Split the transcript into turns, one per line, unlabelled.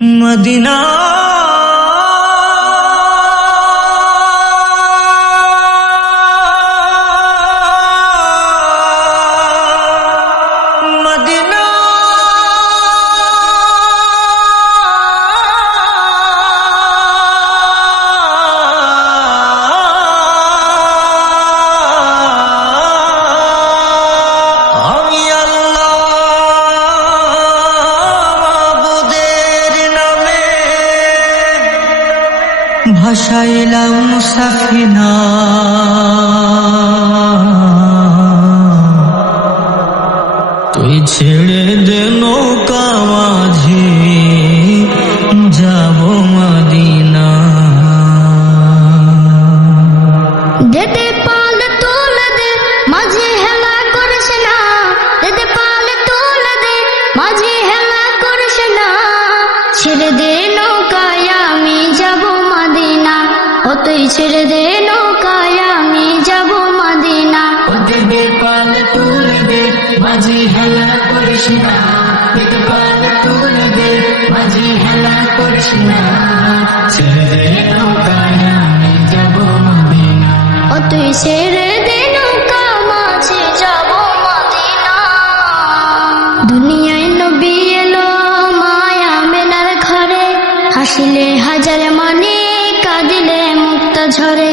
Medina ভাসাইলাম Safina তুই ছেড়ে দে নৌকা মাঝে, যাব মদিনা।
পাল তোল দে, মাঝে হেলা না। পাল তোল দে, মাঝে হেলা করিস না। ছেড়ে দে তুই ছেড়ে দে নৌকায় আমি যাব মাদিনা।
ওদের পাল তুলে দে মাঝে হেলা করিস না। দিক তুলে দে মাঝে হেলা করিস না। ছেড়ে দে নৌকায় আমি যাব মদিনা।
ও তুই ছেড়ে দে নৌকা মাঝে যাব মাদিনা। দুনিয়ায় নবী এলো মায়া মেনার ঘরে। হাসিলে হাজার মানে কাঁদিলে ঝরে